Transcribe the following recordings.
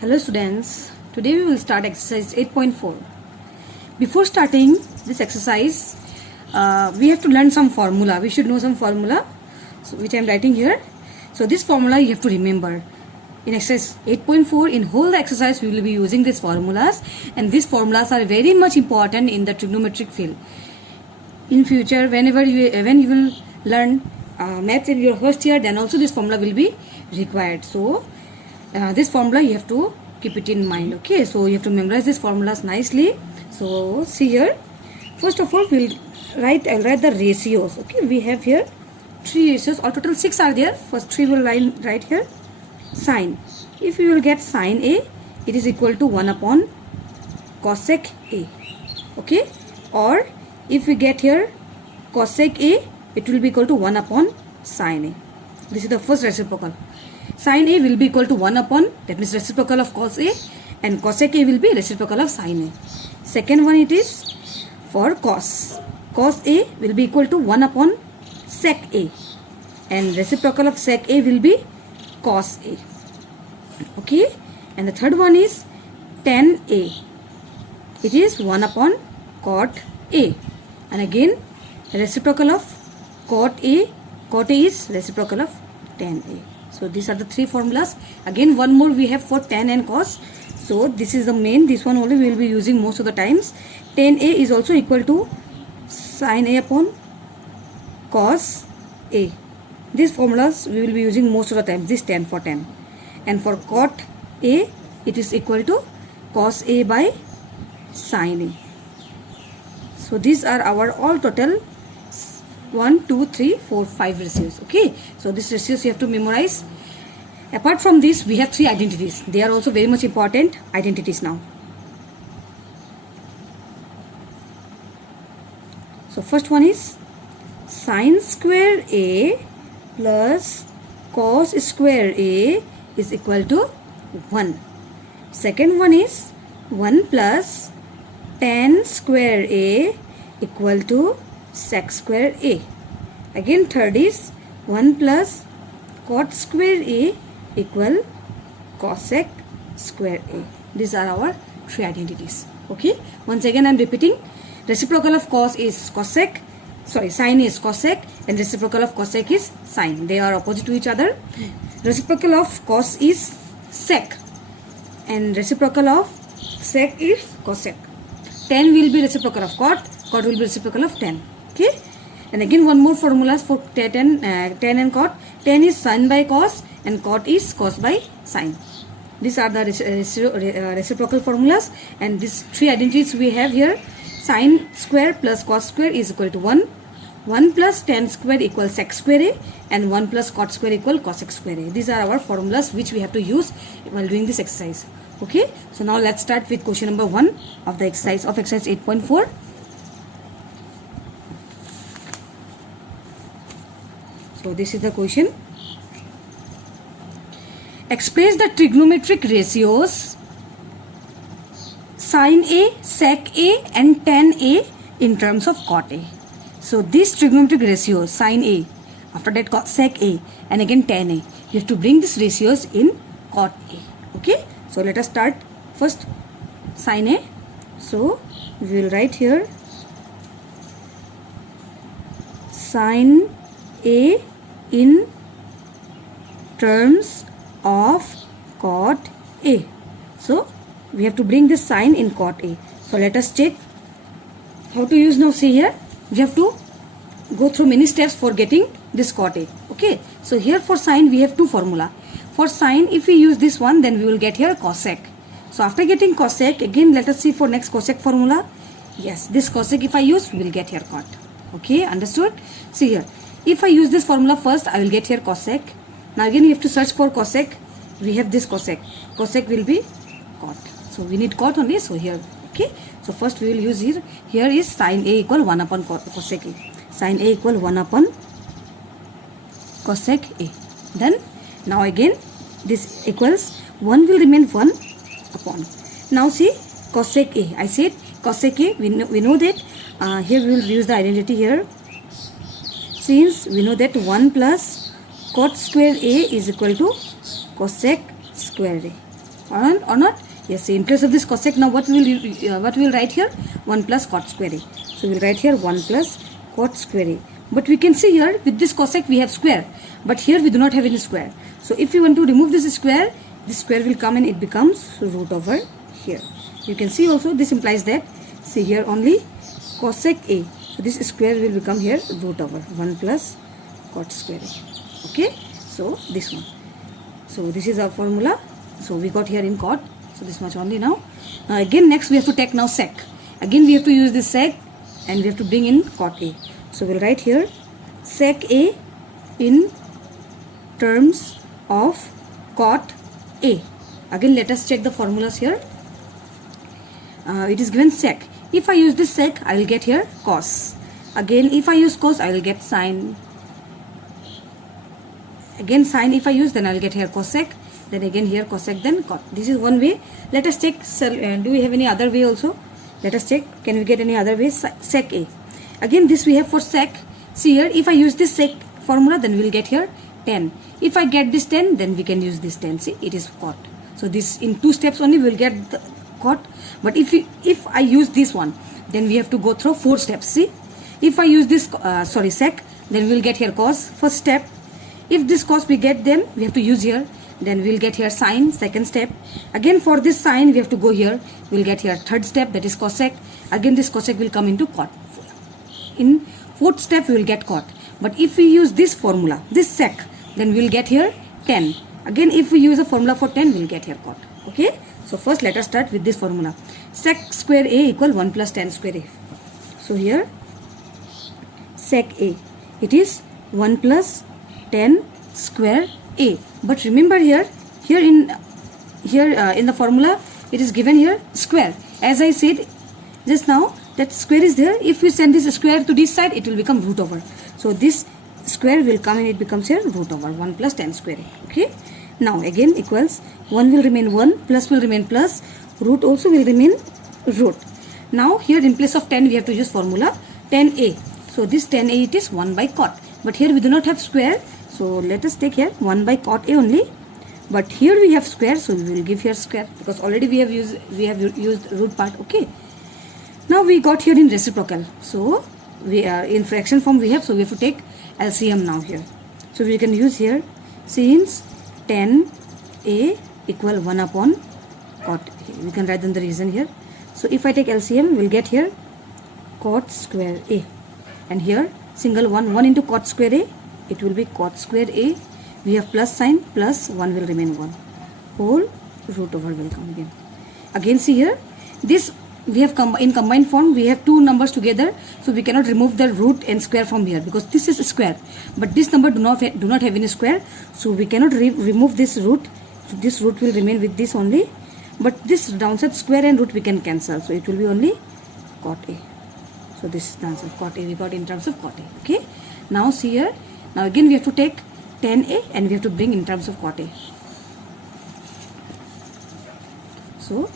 Hello students, today we will start exercise 8.4. Before starting this exercise, we have to learn some formula. We should know some formula, which I am writing here. So this formula you have to remember. In exercise 8.4, in whole the exercise we will be using these formulas, and these formulas are very much important in the trigonometric field. In future, when you will learn maths in your first year, then also this formula will be required. So this formula you have to keep it in mind. Okay, so you have to memorize these formulas nicely. So see here, first of all I'll write the ratios. Okay, we have here 3 ratios, or total 6 are there. First 3 will write here. Sine, if you will get sine A, it is equal to 1 upon cosec A. Okay, or if we get here cosec A, it will be equal to 1 upon sine A. This is the first reciprocal. Sine A will be equal to 1 upon, that means reciprocal of cos A, and cosec A will be reciprocal of sine A. Second one, it is for cos. Cos A will be equal to 1 upon sec A, and reciprocal of sec A will be cos A. Okay, and the third one is tan A. It is 1 upon cot A, and again reciprocal of cot A is reciprocal of tan A. So these are the 3 formulas. Again one more we have for tan and cos. So this is the main, this one only we will be using most of the times. Tan A is also equal to sin A upon cos A. These formulas we will be using most of the time, this tan for tan. And for cot A, it is equal to cos A by sin A. So these are our all total 1, 2, 3, 4, 5 ratios. Okay, so these ratios you have to memorize. Apart from this, we have 3 identities. They are also very much important identities now. So first one is sin square A plus cos square A is equal to 1. Second one is 1 plus tan square A equal to sec square A. Again third is 1 plus cot square A equal cosec square A. These are our 3 identities. Okay, once again I am repeating. Reciprocal of cos is cosec, sine is cosec, and reciprocal of cosec is sine. They are opposite to each other. Reciprocal of cos is sec, and reciprocal of sec is cosec. Tan will be reciprocal of cot will be reciprocal of tan. Okay, and again one more formulas for tan and cot. Tan is sin by cos, and cot is cos by sine. These are the reciprocal formulas, and these 3 identities we have here. Sine square plus cos square is equal to 1. 1 plus tan square equals sec square A, and 1 plus cot square equal cosec square A. These are our formulas which we have to use while doing this exercise. Okay, so now let's start with question number 1 of the exercise 8.4. So this is the question. Express the trigonometric ratios sin A, sec A, and tan A in terms of cot A. So these trigonometric ratios, sin A, after that sec A, and again tan A, you have to bring these ratios in cot A. Okay, so let us start first sin A. So we will write here sin A in terms of cot A. So we have to bring this sign in cot A. So let us check how to use. Now see here, we have to go through many steps for getting this cot A. Okay, so here for sine we have 2 formula. For sine, if we use this one, then we will get here cosec. So after getting cosec, again let us see for next cosec formula. Yes, this cosec if I use, we will get here cot. Okay, understood? See here, if I use this formula first, I will get here cosec. Now again you have to search for cosec. We have this cosec. Cosec will be cot. So we need cot only. So here, okay. So first we will use here. Here is sin A equal 1 upon cosec A. Sin A equal 1 upon cosec A. Then now again this equals 1 will remain 1 upon. Now see cosec A. I said cosec A. We know that here we will use the identity here. Since we know that 1 plus cot square A is equal to cosec square A. or not? Yes, in place of this cosec, now what we'll write here? 1 plus cot square a. So we'll write here 1 plus cot square a. But we can see here with this cosec we have square, but here we do not have any square. So if we want to remove this square will come and it becomes root over here. You can see also this implies that, see here only cosec a. So this square will become here root over 1 plus cot square a. Okay, so this one. So this is our formula. So we got here in cot. So this much only now. Now again next we have to take now sec. Again we have to use this sec and we have to bring in cot a. So we'll write here sec a in terms of cot a. Again let us check the formulas here. It is given sec. If I use this sec I will get here cos. Again if I use cos I will get sine. Again sine if I use, then I will get here cosec. Then again here cosec, then cot. This is one way. Let us check. Do we have any other way also? Let us check. Can we get any other way? Sec a. Again this we have for sec. See here, if I use this sec formula, then we will get here 10. If I get this 10, then we can use this 10. See, it is cot. So this in 2 steps only we will get the cot. But if I use this one, then we have to go through 4 steps. See, if I use this sec, then we will get here cos first step. If this cos we get, then we have to use here. Then we will get here sine second step. Again for this sine we have to go here. We will get here third step, that is cosec. Again this cosec will come into cot. In 4th step we will get cot. But if we use this formula, this sec, then we will get here 10. Again if we use a formula for 10, we will get here cot. Okay. So first let us start with this formula. Sec square a equal 1 plus tan square a. So here sec a, it is 1 plus tan square a. But remember here in the formula it is given here square. As I said just now, that square is there. If we send this square to this side, it will become root over. So this square will come and it becomes here root over 1 plus tan square a. Okay. Now again equals 1 will remain 1, plus will remain plus, root also will remain root. Now here in place of 10 we have to use formula tan a. So this tan a, it is 1 by cot. But here we do not have square. So let us take here 1 by cot a only. But here we have square, so we will give here square because already we have used root part. Okay. Now we got here in reciprocal. So we are in fraction form we have, so we have to take LCM now here. So we can use here since tan a equal 1 upon cot a. We can write down the reason here. So if I take LCM, we will get here cot square a. And here single 1 into cot square a, it will be cot square a. We have plus sign, plus 1 will remain 1. Whole root over will come again. Again see here, this we have in combined form we have 2 numbers together, so we cannot remove the root and square from here because this is a square. But this number do not have any square, so we cannot remove this root. So this root will remain with this only. But this downside square and root we can cancel, so it will be only cot a. So this is the answer, cot a we got in terms of cot a. Okay. Now see here. Now again we have to take tan a and we have to bring in terms of cot a. So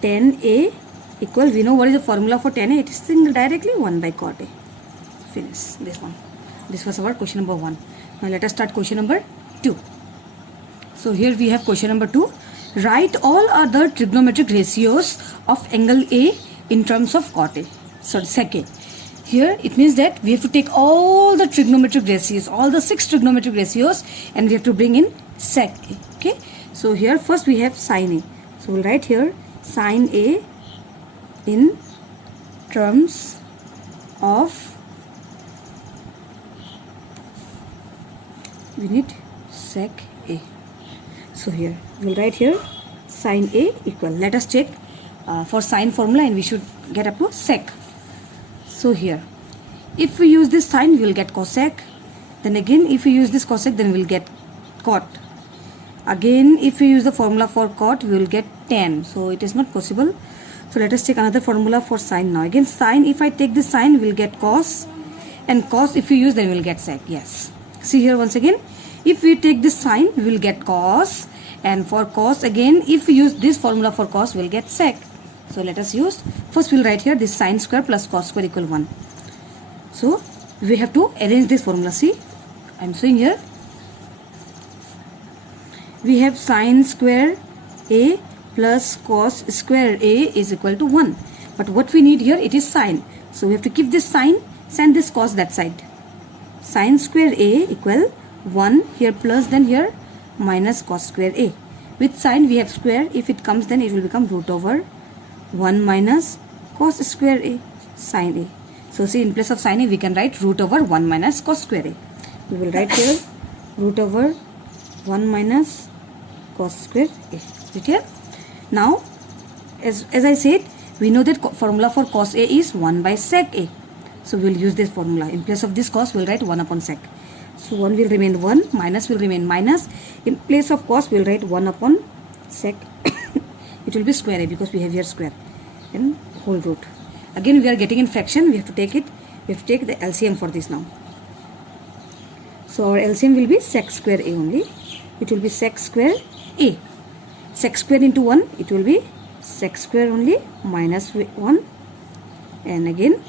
tan a equal, we know what is the formula for tan a, it is directly 1 by cot a. Finish this one. This was our question number 1. Now let us start question number 2. So here we have question number 2. Write all other trigonometric ratios of angle A in terms of cot A. So sec A. Here it means that we have to take all the trigonometric ratios, all the 6 trigonometric ratios, and we have to bring in sec A. Okay. So here first we have sin A. So we'll write here sin A in terms of, we need sec A. So here we'll write here sin A equal, let us check for sine formula and we should get up to sec. So here if we use this sine we will get cosec, then again if we use this cosec then we will get cot. Again if we use the formula for cot we will get tan, so it is not possible. So let us take another formula for sine now. Again sine, if I take this sine we will get cos, and cos if we use then we will get sec. Yes, see here once again, if we take this sine we will get cos, and for cos again if we use this formula for cos we will get sec. So let us use, first we will write here this sine square plus cos square equal 1. So we have to arrange this formula. See, I am showing here. We have sine square a plus cos square a is equal to 1. But what we need here, it is sine. So we have to keep this sine, send this cos that side. Sine square a equal 1 here plus, then here minus cos square a. With sine we have square. If it comes, then it will become root over 1 minus cos square a, sine a. So see, in place of sine a we can write root over 1 minus cos square a. We will write here root over 1 minus cos square a. Is it here? Now as I said, we know that formula for cos a is 1 by sec a. So we will use this formula. In place of this cos we will write 1 upon sec. So 1 will remain 1, minus will remain minus. In place of cos we will write 1 upon sec. It will be square a because we have here square and whole root. Again we are getting in fraction, we have to take it. We have to take the LCM for this now. So our LCM will be sec square a only. It will be sec square a. Sec square into 1, it will be sec square only minus 1. And again,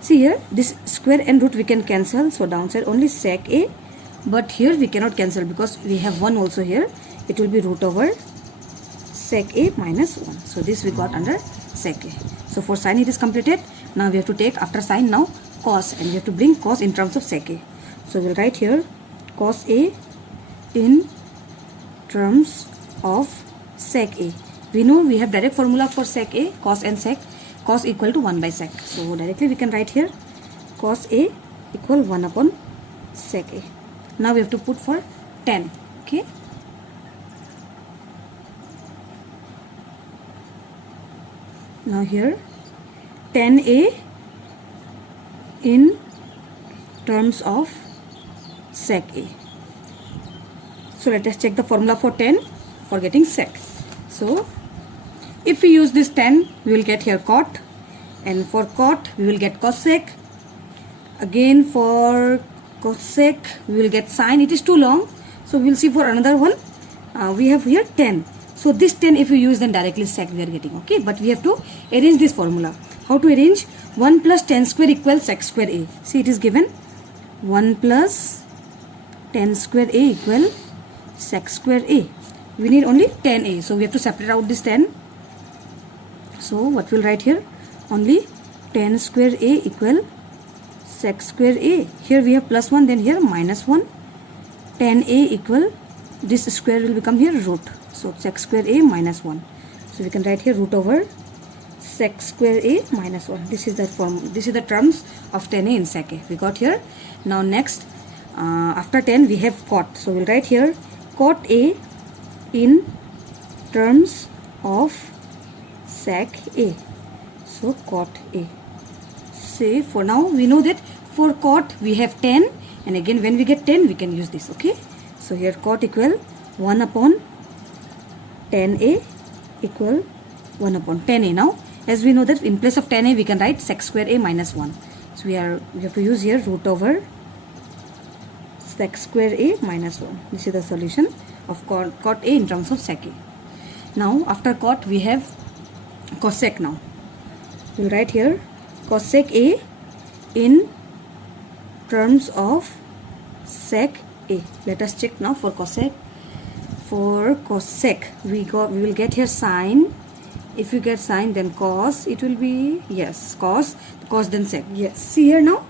see here, this square and root we can cancel. So downside only sec a. But here we cannot cancel because we have 1 also here. It will be root over sec a minus 1. So this we got under sec a. So for sine it is completed. Now we have to take after sine now cos, and we have to bring cos in terms of sec a. So we will write here cos a in terms of sec a. We know we have direct formula for sec a, cos and sec. Cos equal to 1 by sec. So directly we can write here cos a equal 1 upon sec a. Now we have to put for tan. Okay. Now here tan a in terms of sec a. So let us check the formula for tan for getting sec. So if we use this tan, we will get here cot, and for cot we will get cosec. Again for cosec we will get sine. It is too long, so we will see for another one. We have here tan. So this tan if we use, then directly sec we are getting. Okay, but we have to arrange this formula. How to arrange? 1 plus tan square equals sec square a. See, it is given 1 plus tan square a equal sec square a. We need only tan a, so we have to separate out this tan. So what we'll write here? Only tan square a equal sec square a. Here we have plus 1, then here minus 1. Tan a equal, this square will become here root. So sec square a minus 1. So we can write here root over sec square a minus 1. This is the form. This is the terms of tan a in sec a. We got here. Now next, after tan we have cot. So we'll write here cot a in terms of sec a. So cot a. Say for now we know that for cot we have tan, and again when we get tan we can use this. Okay. So here cot equal 1 upon tan a equal 1 upon tan a. Now as we know that in place of tan a we can write sec square a minus 1. So we have to use here root over sec square a minus 1. This is the solution of cot a in terms of sec a. Now after cot we have cosec. Now we will write here cosec a in terms of sec a. Let us check now for cosec. For cosec we will get here sine. If you get sine, then cos, it will be, yes, cos then sec. Yes, see here now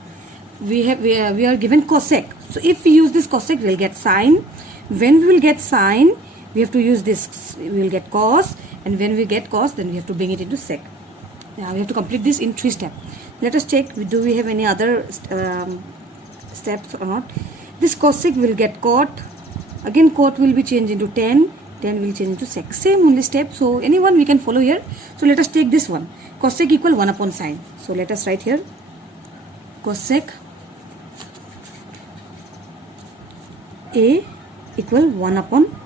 we are given cosec. So if we use this cosec we will get sine. When we will get sine we have to use this, we will get cos, and when we get cos then we have to bring it into sec. Now we have to complete this in 3 steps. Let us check, do we have any other steps or not. This cosec will get cot. Again cot will be changed into tan. Tan will change into sec. Same only step. So anyone we can follow here. So let us take this one. Cosec equal 1 upon sine. So let us write here cosec a equal 1 upon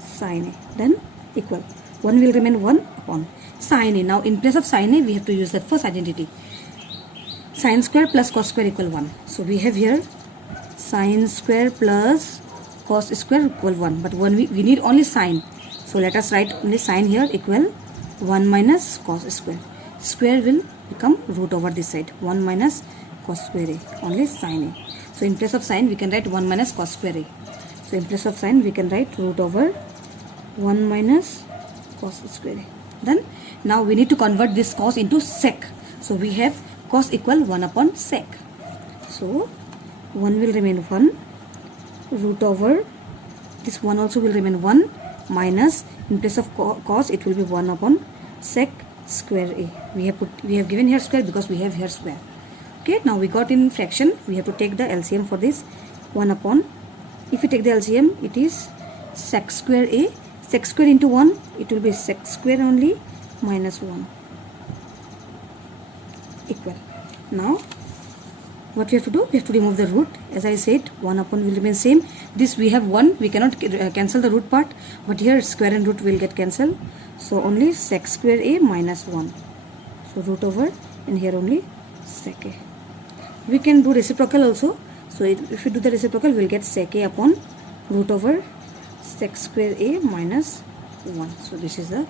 sine a. Then equal 1 will remain 1 upon sine a. Now in place of sine a we have to use the first identity. Sine square plus cos square equal 1. So we have here sine square plus cos square equal 1, but we need only sine. So let us write only sine here equal 1 minus cos square. Square will become root over this side. 1 minus cos square a. Only sine a. So in place of sine we can write 1 minus cos square a. So in place of sine we can write root over 1 minus cos square A. Then now we need to convert this cos into sec. So we have cos equal 1 upon sec. So 1 will remain 1, root over, this 1 also will remain 1, minus, in place of cos it will be 1 upon sec square A. We have given here square because we have here square. Okay, now we got in fraction, we have to take the LCM for this. 1 upon, if you take the LCM, it is sec square A. Sec square into 1, it will be sec square only, minus 1, equal. Now what we have to do, we have to remove the root. As I said, 1 upon will remain same. This we have 1, we cannot cancel the root part, but here square and root will get cancelled. So only sec square A minus 1. So root over, and here only sec A. We can do reciprocal also. So if we do the reciprocal, we will get sec A upon root over sec square A minus 1. So this is the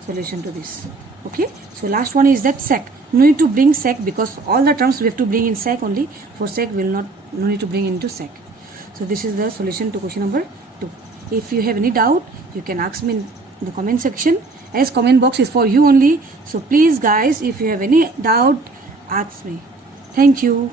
solution to this. Okay, so last one is that sec. No need to bring sec because all the terms we have to bring in sec only. For sec we will not, no need to bring into sec. So this is the solution to question number 2. If you have any doubt, you can ask me in the comment section, as comment box is for you only. So please guys, if you have any doubt, ask me. Thank you.